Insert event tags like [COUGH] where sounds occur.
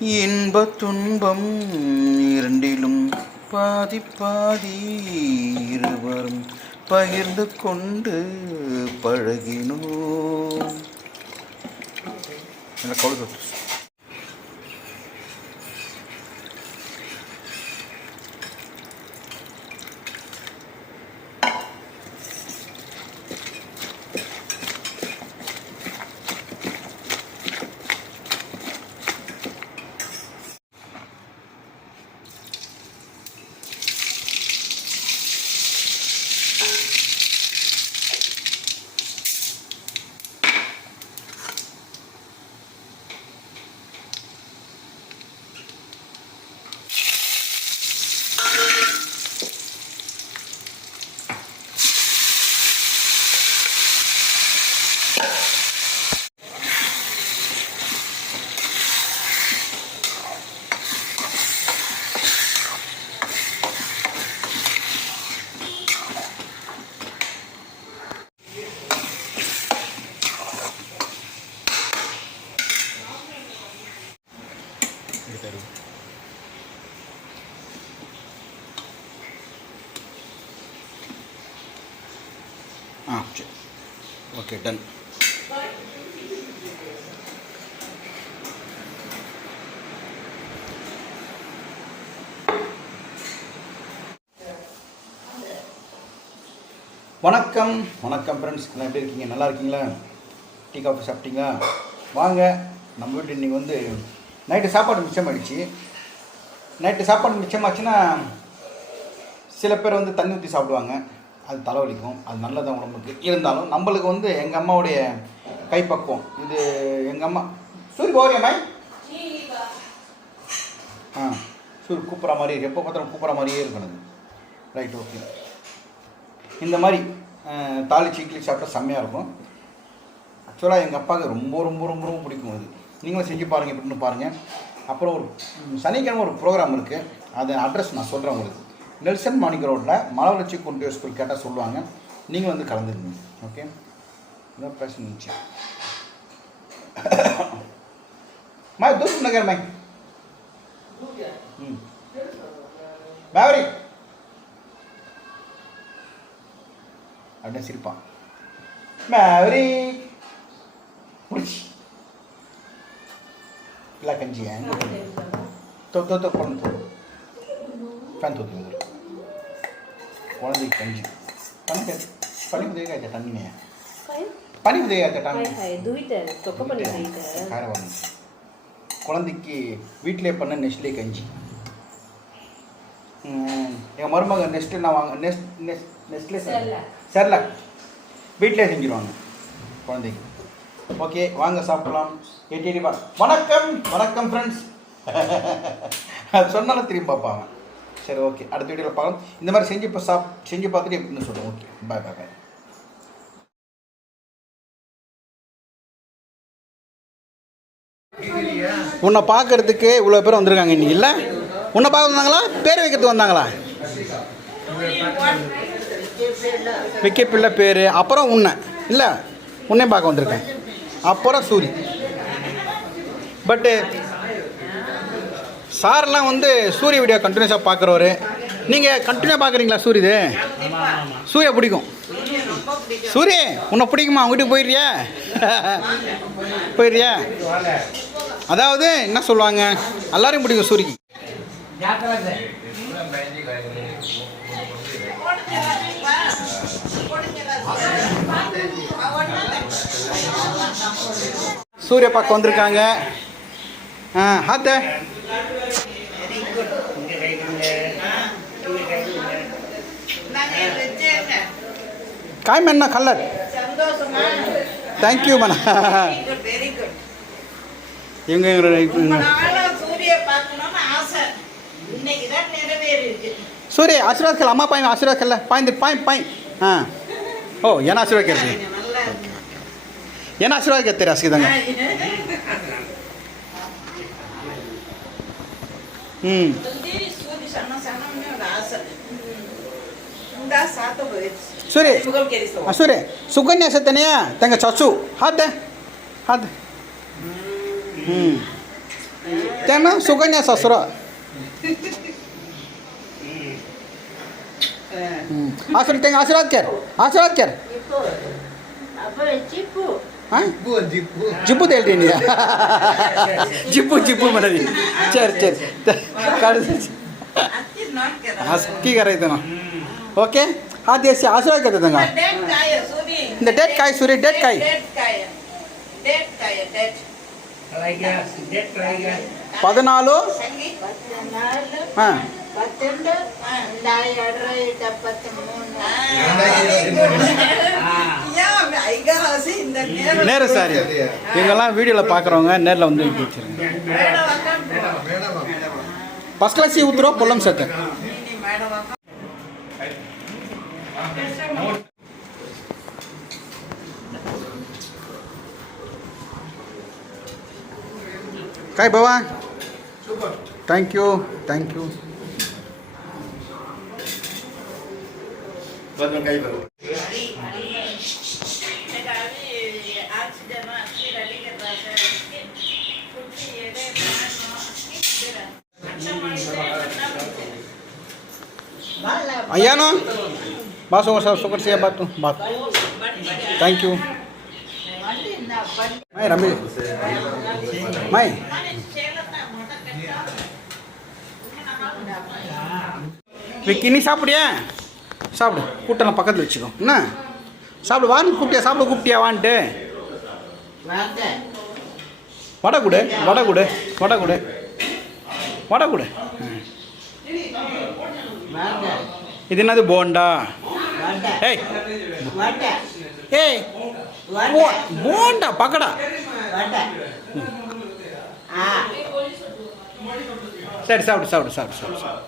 இன்ப துன்பம் இரண்டிலும் பாதி பாதி இருவரும் பகிர்ந்து கொண்டு பழகினோம். எனக்கு கவலை தொட்டு எடுத்தாரு ஆ சரி ஓகே டன் வணக்கம். வணக்கம் ஃப்ரெண்ட்ஸ் எல்லாம் எப்படி இருக்கீங்க? நல்லா இருக்கீங்களா? டீ காஃபி சாப்பிட்டீங்களா? வாங்க. நம்ம வீட்டு இன்றைக்கி வந்து நைட்டு சாப்பாடு மிச்சமாகிடுச்சு நைட்டு சாப்பாடு மிச்சமாச்சுன்னா சில பேர் வந்து தண்ணி ஊற்றி சாப்பிடுவாங்க. அது தலைவலிக்கும் அது நல்லதான் உடம்புக்கு. இருந்தாலும் நம்மளுக்கு வந்து எங்கள் அம்மாவுடைய கைப்பக்குவம். இது எங்கள் அம்மா சூரி போறியம்மா ஆ சூரி கூப்பிட்ற மாதிரி எப்போ பார்த்தாலும் கூப்பிட்ற மாதிரியே இருக்கணும் ரைட் ஓகே இந்த மாதிரி தாலி சீக்கிலி இட்லி சாப்பிட்டா செம்மையாக இருக்கும். ஆக்சுவலாக எங்கள் அப்பாவுக்கு ரொம்ப ரொம்ப ரொம்ப ரொம்ப பிடிக்கும் அது. நீங்களும் செஞ்சு பாருங்கள் இப்படின்னு பாருங்கள் அப்புறம் ஒரு சனிக்கிழமை ஒரு ப்ரோக்ராம் இருக்குது அது அட்ரஸ் நான் சொல்கிறேன் உங்களுக்கு. நெல்சன் மாணிக்க ரோட்டில் மலவளர்ச்சி குண்டு ஸ்கூல் கேட்டால் சொல்லுவாங்க. நீங்கள் வந்து கலந்துருங்க. ஓகே? இதான் நினச்சி மை தூசு நகர் மை? ம். மேவரி அப்படின்னு சிரிப்பான் மேவரி முடிச்சு. இல்லை கஞ்சியா? தோ தோ தோ குழந்தை தோ ஃபேன் தூக்கி குழந்தைக்கு கஞ்சி தனக்கு பழி உதவி ஆயிட்ட தண்ணிங்க. பழி? உதவி ஆயிட்ட தண்ணி. குழந்தைக்கு வீட்டிலே பண்ண நெஸ்ட்லே கஞ்சி. என் மருமக நெஸ்ட்டு நான் வாங்க நெஸ்ட் நெஸ்ட் நெஸ்ட்லே சரில. வீட்டிலே செஞ்சிருவாங்க குழந்தைக்கு. ஓகே வாங்க சாப்பிடலாம். எட்டி வணக்கம் வணக்கம் ஃப்ரெண்ட்ஸ் [LAUGHS] சொன்னாலும் திரும்பி பார்ப்பாங்க சரி ஓகே அடுத்த வீடியோவில் பார்க்கலாம். இந்த மாதிரி செஞ்சு இப்போ சாப் செஞ்சு பார்த்துட்டு எப்படின்னு சொல்லுவோம். ஓகே பாய் பாய் பாய் உன்னை பார்க்கறதுக்கு இவ்வளோ பேர் வந்திருக்காங்க இன்னைக்கு இல்லை? உன்னை பார்க்க வந்தாங்களா? பேர் வைக்கிறதுக்கு வந்தாங்களா? விக்கி பிள்ளை பேர் அப்புறம் உன்னை இல்லை? உன்னையும் பார்க்க வந்திருக்கேன். அப்புறம் சூரி. பட்டு சார்லாம் வந்து சூரிய வீடியோ கண்டினியூஸாக பார்க்குறவர். நீங்கள் கண்டினியூ பார்க்குறீங்களா சூரியது சூரிய பிடிக்கும். சூரிய உன்னை பிடிக்குமா? அவங்க வீட்டுக்கு போயிடுறியா? போயிடுறியா? அதாவது என்ன சொல்லுவாங்க? எல்லாரையும் பிடிக்கும் சூரிய சூரிய பார்க்க வந்திருக்காங்க. ஆ ஹாத்த காய்ம என்ன கல்லர் சந்தோஷமா தேங்க்யூ மண்ணா வெரி குட் இவங்க ரொம்ப இவங்க நாளா சூரிய பார்க்கணும்னு ஆசை இன்னைக்கு தான் நிறைவேறிருக்கு சூரிய ஆசீர்வாத் கல்ல அம்மா பாய் ஆசீர்வாத் கல்ல பாய்ந்து பாய் பாய் ஆ ஓ ಏನು ಆಶೀರ್ವಾದ ಕೇಳ್ತೀನಿ நல்லா ಏನು ಸೂರಿ ಸೂರಿ ಸುಕನ್ಯಾ ಸತ್ತನೆಯ ತಂಗ ಚಸು ಹಾದ ಹಾದ ಹ್ಞೂ ತೇನ ಸುಕನ್ಯಾ ಸಸುರ ಆಶೀರ್ವಾದ ತಂಗ ಆಶೀರ್ವಾದ ಕೇರ್ ಆಶೀರ್ವಾದ ಕೇರ್ இப்போ அப்புறம் சிப்பு ஆ ಜಿಪ್ಪು ಹೇಳ್ತೀನಿ ಜಿಪ್ಪು ಜಿಪ್ಪು ಮಾಡೋದು ಸರಿ ಸರಿ ಕಳಿಸಿ ಅತ್ತಿ ನೋಡ್ಕರ ಅಸ್ಕಿಗಾರ ಐತನ ಓಕೆ ಆ ದೇಶ ಆಶೀರ್ವಾದ ಕೇಳ್ತದಂಗ ಡೇಟ್ ಕಾಯ ಸೂರಿ இந்த டேட் காய் சூரி டேட் காய் ಡೇಟ್ ಕಾಯ ಡೇಟ್ ಕಾಯ ಡೇಟ್ பதினாலு ಸಂಗಿ ஆ நேர சாரி. இவங்கெல்லாம் வீடியோவில் பார்க்குறவங்க நேரில் வந்து வச்சுருங்க. ஃபஸ்ட் கிளாஸி ஊத்துறோம் பொல்லம் சட்டை காய் பவா काय बाबा थँक्यू थँक्यू ஐயா நான் సార్ సుకర్ சார் சூப்பர் బాత్ thank you my Ramesh my மை நீ சாப்பிடியா சாப்பிடு கூட்டெல்லாம் பக்கத்தில் வச்சுக்கோ என்ன சாப்பிடு வான்னு கூப்பிட்டியா சாப்பிட கூப்பிட்டியா வான்ட்டு வடை கொடு வடை கொடு வடை கொடு வடை கொடு இது என்னது போண்டா? ஏய். ஏய் போண்டா பக்கடா. சரி சாப்பிடு சாப்பிடு சாப்பிடு சாப்பிடு.